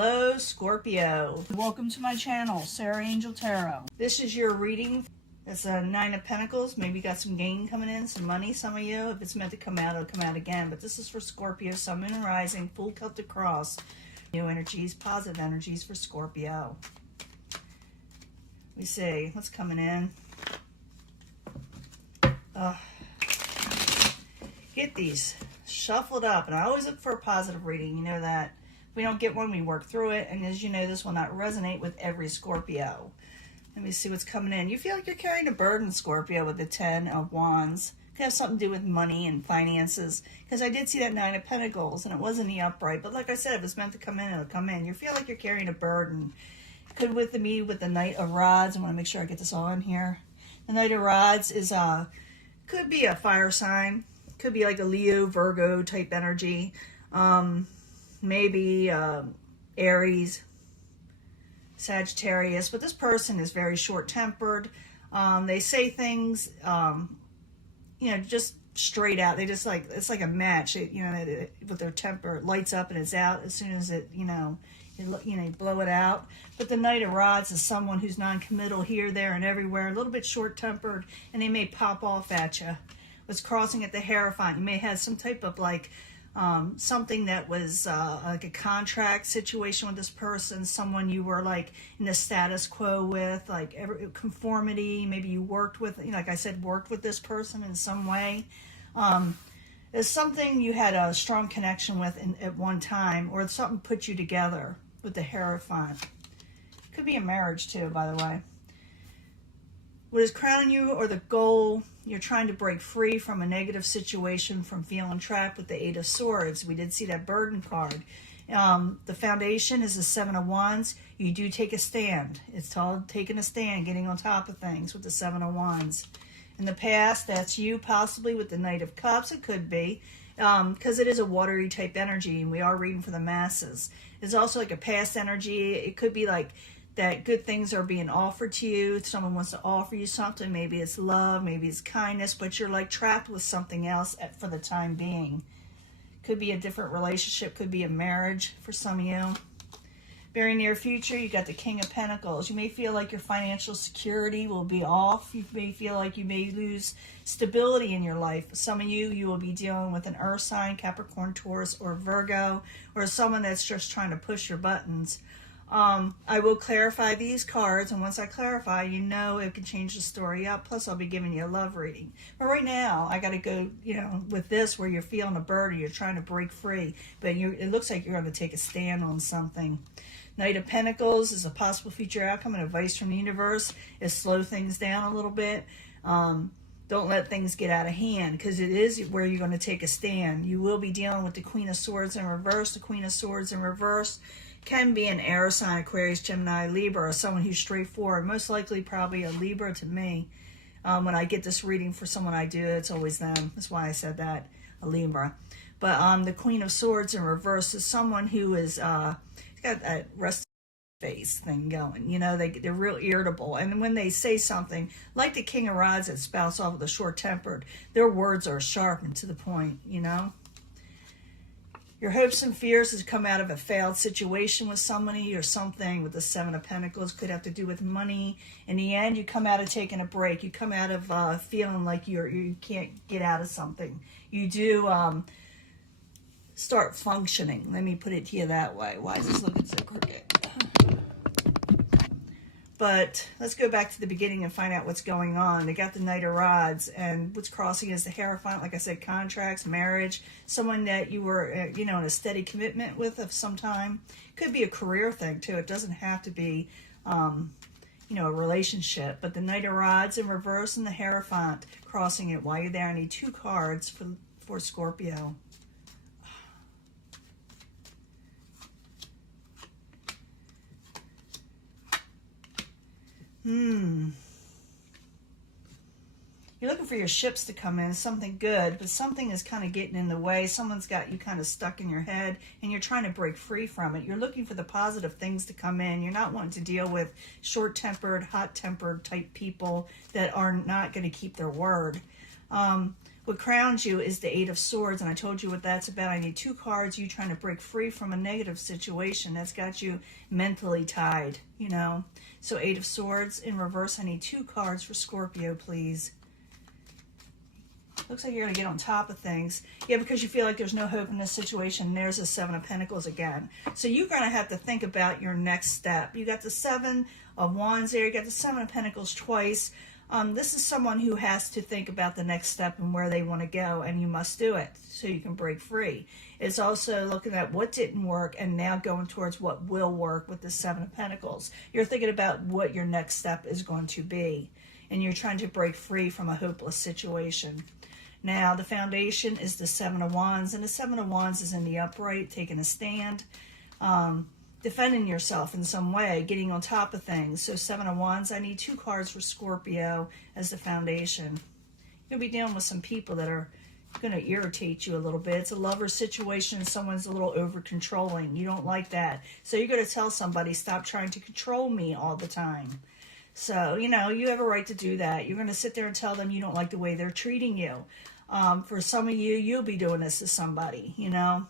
Hello, Scorpio. Welcome to my channel, Sarah Angel Tarot. This is your reading. It's a Nine of Pentacles. Maybe you got some gain coming in, some money, some of you. If it's meant to come out, it'll come out again. But this is for Scorpio, Sun, Moon, and Rising, full Celtic cross. New energies, positive energies for Scorpio. We see what's coming in. Get these shuffled up. And I always look for a positive reading. You know that. If we don't get one, we work through it. And as you know, this will not resonate with every Scorpio. Let me see what's coming in. You feel like you're carrying a burden, Scorpio, with the 10 of Wands. It could have something to do with money and finances. Because I did see that 9 of Pentacles, and it wasn't the upright. But like I said, if it's meant to come in, it'll come in. You feel like you're carrying a burden. Could be with the Knight of Rods. I want to make sure I get this all in here. The Knight of Rods is could be a fire sign. Could be like a Leo, Virgo type energy. Maybe Aries, Sagittarius. But this person is very short-tempered. They say things, you know, just straight out. They just like, it's like a match. With their temper, it lights up and it's out as soon as it, you blow it out. But the Knight of Rods is someone who's non-committal here, there, and everywhere. A little bit short-tempered, and they may pop off at you. Was crossing at the Hierophant. You may have some type of like something that was like a contract situation with this person, someone you were like in a status quo with, like conformity. Maybe you worked with, like I said, worked with this person in some way. It's something you had a strong connection with at one time, or something put you together with the Hierophant. Could be a marriage too, by the way. What is crowning you, or the goal, you're trying to break free from a negative situation, from feeling trapped with the 8 of Swords. We did see that burden card. The foundation is the 7 of Wands. You do take a stand. It's called taking a stand, getting on top of things with the 7 of Wands. In the past, that's you possibly with the Knight of Cups. It could be, because it is a watery type energy, and we are reading for the masses. It's also like a past energy. It could be like that good things are being offered to you. Someone wants to offer you something. Maybe it's love, maybe it's kindness, but you're like trapped with something else for the time being. Could be a different relationship, could be a marriage for some of you. Very near future, you got the King of Pentacles. You may feel like your financial security will be off. You may feel like you may lose stability in your life. Some of you will be dealing with an earth sign, Capricorn, Taurus, or Virgo, or someone that's just trying to push your buttons. I will clarify these cards, and once I clarify, it can change the story up. Plus, I'll be giving you a love reading. But right now, I got to go, with this where you're feeling a burden, you're trying to break free, but it looks like you're going to take a stand on something. Knight of Pentacles is a possible future outcome, and advice from the universe is slow things down a little bit. Don't let things get out of hand, because it is where you're going to take a stand. You will be dealing with the Queen of Swords in reverse. The Queen of Swords in reverse can be an air sign, Aquarius, Gemini, Libra, or someone who's straightforward. Most likely probably a Libra to me. When I get this reading for someone I do, it's always them. That's why I said that, a Libra. But the Queen of Swords in reverse is someone who is got that resting face thing going. They're real irritable. And when they say something, like the King of Rods that spouts off with a short-tempered, their words are sharp and to the point, Your hopes and fears has come out of a failed situation with somebody or something. With the 7 of Pentacles, could have to do with money. In the end, you come out of taking a break. You come out of feeling like you can't get out of something. You do start functioning. Let me put it to you that way. Why is this looking so crooked? But let's go back to the beginning and find out what's going on. They got the Knight of Rods, and what's crossing is the Hierophant. Like I said, contracts, marriage, someone that you were, in a steady commitment with of some time. Could be a career thing too. It doesn't have to be, a relationship. But the Knight of Rods in reverse and the Hierophant crossing it. While you're there, I need 2 cards for Scorpio. You're looking for your ships to come in, something good, but something is kind of getting in the way. Someone's got you kind of stuck in your head, and you're trying to break free from it. You're looking for the positive things to come in. You're not wanting to deal with short-tempered, hot-tempered type people that are not going to keep their word. What crowns you is the Eight of Swords, and I told you what that's about. I need 2 cards, you trying to break free from a negative situation that's got you mentally tied, you know. So 8 of Swords in reverse. I need 2 cards for Scorpio, please. Looks like you're going to get on top of things. Yeah, because you feel like there's no hope in this situation. There's the 7 of Pentacles again. So you're going to have to think about your next step. You got the 7 of Wands there. You got the 7 of Pentacles twice. This is someone who has to think about the next step and where they want to go, and you must do it so you can break free. It's also looking at what didn't work and now going towards what will work with the 7 of Pentacles. You're thinking about what your next step is going to be, and you're trying to break free from a hopeless situation. Now, the foundation is the 7 of Wands, and the 7 of Wands is in the upright, taking a stand, defending yourself in some way, getting on top of things. So 7 of Wands, I need 2 cards for Scorpio as the foundation. You'll be dealing with some people that are going to irritate you a little bit. It's a lover situation. Someone's a little over-controlling. You don't like that. So you're going to tell somebody, stop trying to control me all the time. So, you know, you have a right to do that. You're going to sit there and tell them you don't like the way they're treating you. For some of you, you'll be doing this to somebody, you know,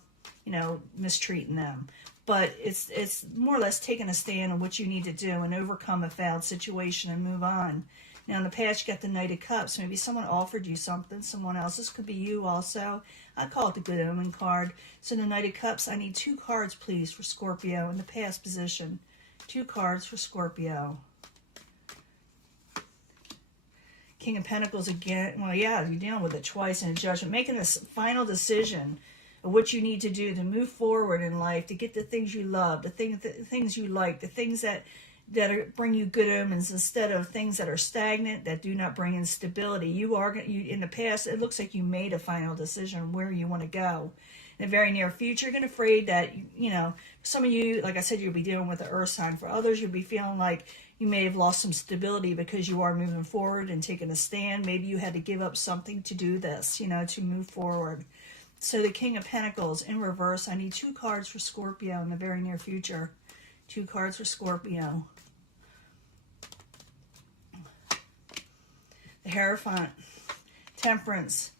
mistreating them. But it's more or less taking a stand on what you need to do and overcome a failed situation and move on. Now, in the past, you got the Knight of Cups. Maybe someone offered you something, someone else. This could be you also. I call it the Good Omen card. So the Knight of Cups, I need 2 cards, please, for Scorpio in the past position. 2 cards for Scorpio. King of Pentacles again. Well, yeah, you're dealing with it twice in a judgment. Making a final decision of what you need to do to move forward in life, to get the things you love, the things you like, the things that bring you good omens instead of things that are stagnant, that do not bring in stability. You in the past, it looks like you made a final decision where you want to go. In the very near future, you're getting afraid that, you know, some of you, like I said, you'll be dealing with the earth sign. For others, you'll be feeling like you may have lost some stability because you are moving forward and taking a stand. Maybe you had to give up something to do this, you know, to move forward. So the King of Pentacles in reverse, I need 2 cards for Scorpio in the very near future. 2 cards for Scorpio. The Hierophant, Temperance.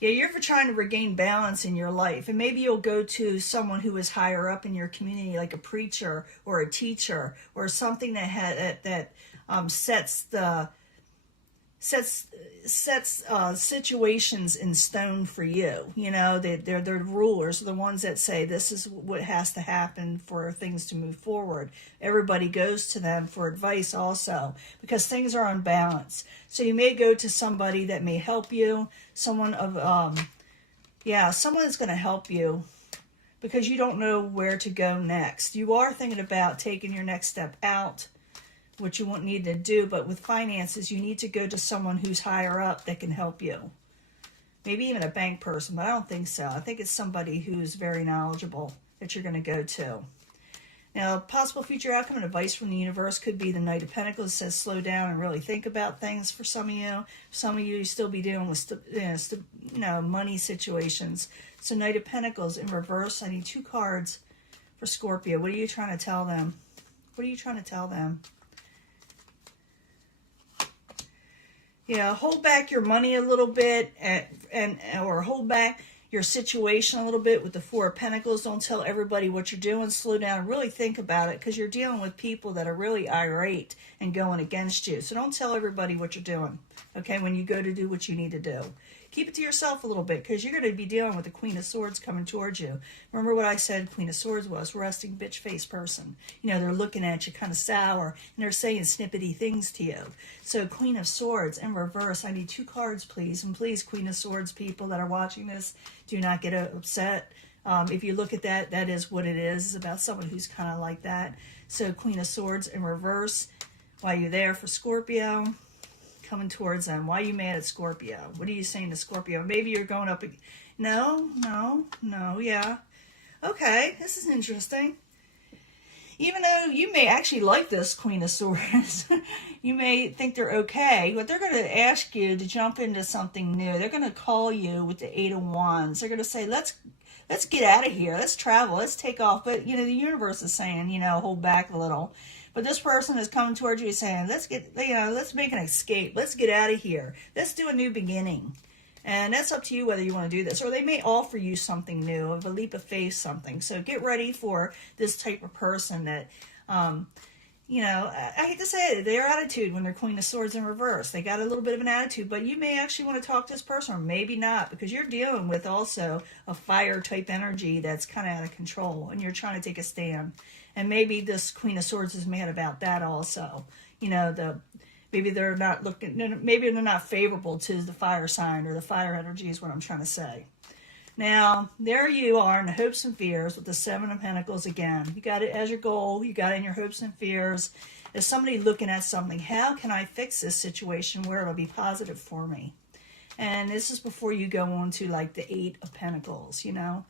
Yeah, you're trying to regain balance in your life. And maybe you'll go to someone who is higher up in your community, like a preacher or a teacher or something that sets situations in stone for you. You know, they're rulers, the ones that say this is what has to happen for things to move forward. Everybody goes to them for advice also because things are unbalanced. So you may go to somebody that may help you, someone that's going to help you because you don't know where to go next. You are thinking about taking your next step out, what you won't need to do, but with finances, you need to go to someone who's higher up that can help you. Maybe even a bank person, but I don't think so. I think it's somebody who's very knowledgeable that you're going to go to. Now, possible future outcome and advice from the universe could be the Knight of Pentacles. It says slow down and really think about things for some of you. Some of you still be dealing with money situations. So Knight of Pentacles in reverse. I need 2 cards for Scorpio. What are you trying to tell them? What are you trying to tell them? Yeah, hold back your money a little bit or hold back your situation a little bit with the 4 of Pentacles. Don't tell everybody what you're doing. Slow down and really think about it because you're dealing with people that are really irate and going against you. So don't tell everybody what you're doing, okay, when you go to do what you need to do. Keep it to yourself a little bit because you're going to be dealing with the Queen of Swords coming towards you. Remember what I said Queen of Swords was? Resting bitch face person. You know, they're looking at you kind of sour and they're saying snippety things to you. So Queen of Swords in reverse. I need 2 cards, please. And please, Queen of Swords people that are watching this, do not get upset. If you look at that, that is what it is. It's about someone who's kind of like that. So Queen of Swords in reverse. While you're there for Scorpio, coming towards them. Why are you mad at Scorpio? What are you saying to Scorpio? Maybe you're going up. No, yeah. Okay, this is interesting. Even though you may actually like this Queen of Swords, you may think they're okay, but they're going to ask you to jump into something new. They're going to call you with the 8 of Wands. They're going to say, let's get out of here. Let's travel. Let's take off. But, you know, the universe is saying, you know, hold back a little. But this person is coming towards you saying, let's make an escape. Let's get out of here. Let's do a new beginning. And that's up to you whether you want to do this. Or they may offer you something new, of a leap of faith something. So get ready for this type of person that, you know, I hate to say it, their attitude when they're Queen of Swords in reverse. They got a little bit of an attitude, but you may actually want to talk to this person, or maybe not, because you're dealing with also a fire type energy that's kind of out of control, and you're trying to take a stand. And maybe this Queen of Swords is mad about that also. You know, maybe they're not maybe they're not favorable to the fire sign, or the fire energy is what I'm trying to say. Now, there you are in the hopes and fears with the Seven of Pentacles again. You got it as your goal. You got it in your hopes and fears. Is somebody looking at something? How can I fix this situation where it'll be positive for me? And this is before you go on to like the Eight of Pentacles, you know.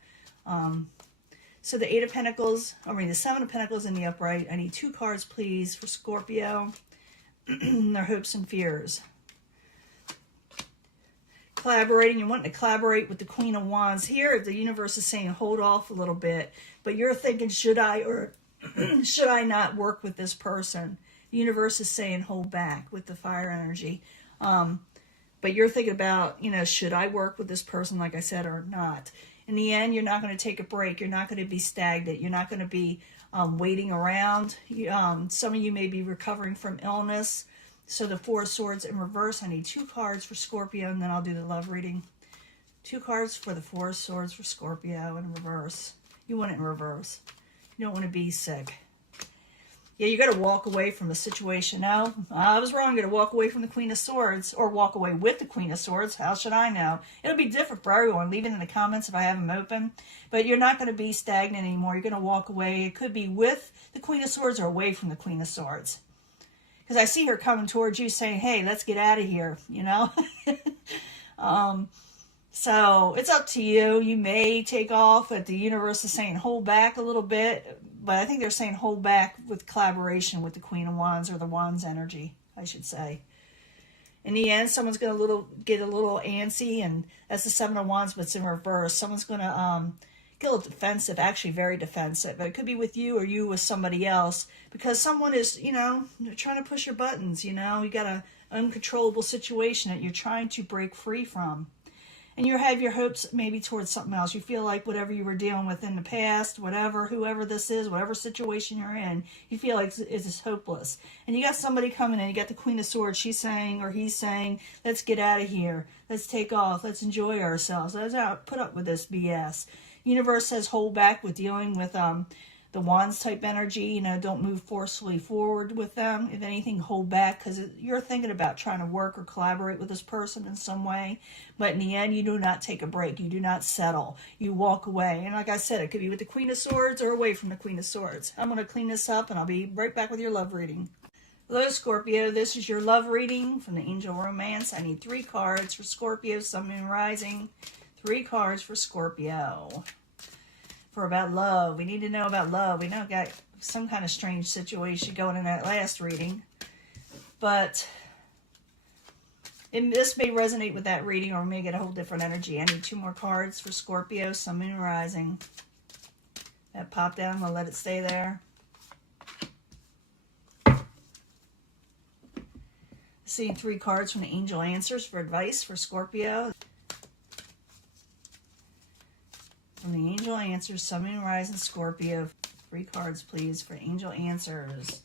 So the Eight of Pentacles, the Seven of Pentacles in the upright. I need 2 cards, please, for Scorpio. Their hopes and fears. Collaborating, you're wanting to collaborate with the Queen of Wands. Here, the universe is saying hold off a little bit, but you're thinking, should I or should I not work with this person? The universe is saying hold back with the fire energy. But you're thinking about, you know, should I work with this person, like I said, or not? In the end, you're not going to take a break. You're not going to be stagnant. You're not going to be waiting around. Some of you may be recovering from illness. So the Four of Swords in reverse. I need 2 cards for Scorpio, and then I'll do the love reading. 2 cards for the Four of Swords for Scorpio in reverse. You want it in reverse. You don't want to be sick. Yeah, you got to walk away from the situation. No, I was wrong. You got to walk away from the Queen of Swords, or walk away with the Queen of Swords. How should I know? It'll be different for everyone. Leave it in the comments if I have them open. But you're not going to be stagnant anymore. You're going to walk away. It could be with the Queen of Swords or away from the Queen of Swords. Because I see her coming towards you saying, hey, let's get out of here, you know. So it's up to you. You may take off, but the universe is saying hold back a little bit. But I think they're saying hold back with collaboration with the Queen of Wands, or the Wands energy, I should say. In the end, someone's going to get a little antsy, and that's the Seven of Wands, but it's in reverse. Someone's going to get a little defensive, actually very defensive. But it could be with you, or you with somebody else, because someone is, you know, trying to push your buttons, you know. You got an uncontrollable situation that you're trying to break free from. And you have your hopes maybe towards something else. You feel like whatever you were dealing with in the past, whatever, whoever this is, whatever situation you're in, you feel like it's hopeless. And you got somebody coming in, you got the Queen of Swords, she's saying, or he's saying, let's get out of here. Let's take off. Let's enjoy ourselves. Let's not put up with this BS. Universe says hold back with dealing with the Wands type energy. You know, don't move forcefully forward with them. If anything, hold back, because you're thinking about trying to work or collaborate with this person in some way. But in the end, you do not take a break. You do not settle. You walk away. And like I said, it could be with the Queen of Swords or away from the Queen of Swords. I'm going to clean this up, and I'll be right back with your love reading. Hello, Scorpio. This is your love reading from the Angel Romance. I need 3 cards for Scorpio, Sun, Moon, Rising. 3 cards for Scorpio. For about love. We need to know about love. We know got some kind of strange situation going in that last reading. But this may resonate with that reading, or we may get a whole different energy. I need 2 more cards for Scorpio, Sun, Moon, Rising. That popped down. I'm going to let it stay there. Seeing 3 cards from the Angel Answers for advice for Scorpio. From the Angel Answers, Sun, Moon, Rising, Scorpio. 3 cards, please, for Angel Answers.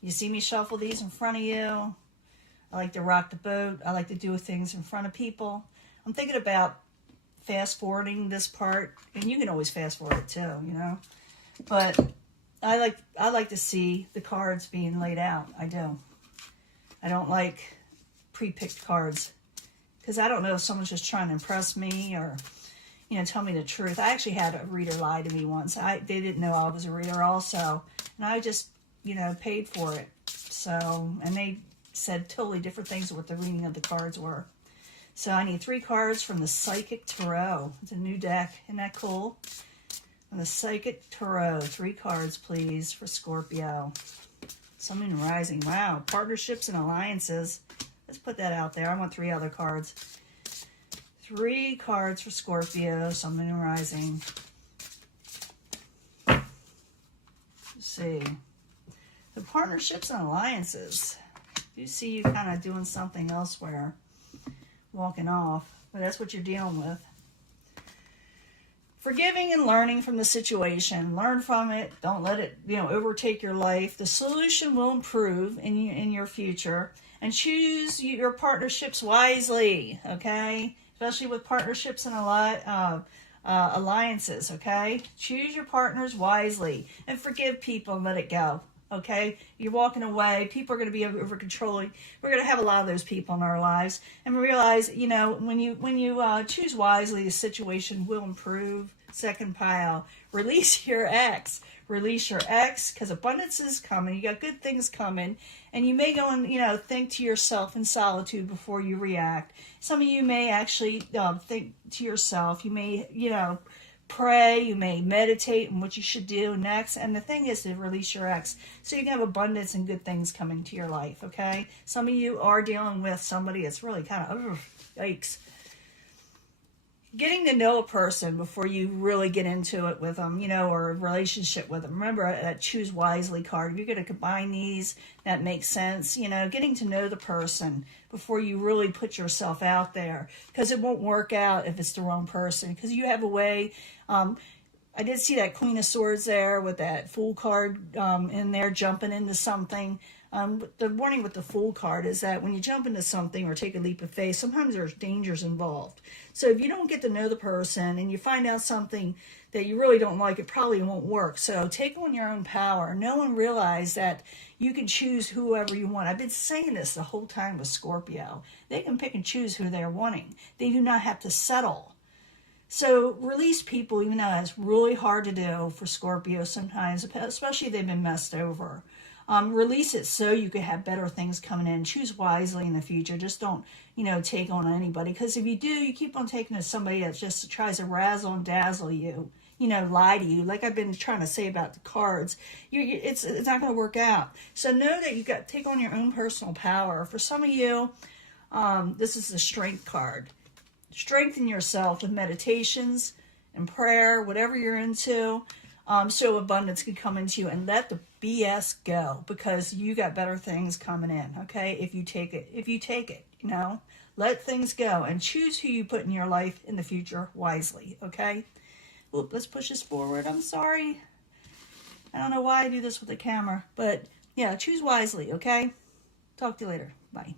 You see me shuffle these in front of you. I like to rock the boat. I like to do things in front of people. I'm thinking about fast forwarding this part, and you can always fast forward it too, you know. But I like to see the cards being laid out. I do. I don't like pre-picked cards, because I don't know if someone's just trying to impress me or, you know, tell me the truth. I actually had a reader lie to me once. They didn't know I was a reader also. And I just, you know, paid for it. So, and they said totally different things than what the reading of the cards were. So I need 3 cards from the Psychic Tarot. It's a new deck. Isn't that cool? From the Psychic Tarot. 3 cards, please, for Scorpio. Sun, Moon, Rising. Wow. Partnerships and alliances. Let's put that out there. I want 3 other cards. 3 cards for Scorpio, Sun, Moon, Rising. Let's see. The partnerships and alliances. You see you kind of doing something elsewhere. Walking off. Well, that's what you're dealing with. Forgiving and learning from the situation. Learn from it. Don't let it, overtake your life. The solution will improve in your future. And choose your partnerships wisely, okay? Especially with partnerships and alliances, okay? Choose your partners wisely. And forgive people and let it go, okay? You're walking away. People are going to be over controlling. We're going to have a lot of those people in our lives. And realize, when you choose wisely, the situation will improve. Second pile, release your ex. Release your ex, because abundance is coming. You got good things coming. And you may go and, think to yourself in solitude before you react. Some of you may actually think to yourself. You may, pray. You may meditate on what you should do next. And the thing is to release your ex so you can have abundance and good things coming to your life, okay? Some of you are dealing with somebody that's really kind of, yikes. Getting to know a person before you really get into it with them, or a relationship with them. Remember that choose wisely card. If you're going to combine these, that makes sense. Getting to know the person before you really put yourself out there, because it won't work out if it's the wrong person. Because you have a way. I did see that Queen of Swords there with that Fool card in there jumping into something. The warning with the Fool card is that when you jump into something or take a leap of faith, sometimes there's dangers involved. So if you don't get to know the person and you find out something that you really don't like, it probably won't work. So take on your own power. Know and realize that you can choose whoever you want. I've been saying this the whole time with Scorpio. They can pick and choose who they're wanting. They do not have to settle. So release people, even though it's really hard to do for Scorpio sometimes, especially if they've been messed over. Release it so you can have better things coming in. Choose wisely in the future. Just don't, take on anybody. Because if you do, you keep on taking to somebody that just tries to razzle and dazzle you, lie to you. Like I've been trying to say about the cards, it's not going to work out. So know that you got to take on your own personal power. For some of you, this is the Strength card. Strengthen yourself with meditations and prayer, whatever you're into. So abundance can come into you, and let the BS go, because you got better things coming in, okay? If you take it, let things go and choose who you put in your life in the future wisely, okay? Oop, let's push this forward. I'm sorry. I don't know why I do this with the camera, but yeah, choose wisely, okay? Talk to you later. Bye.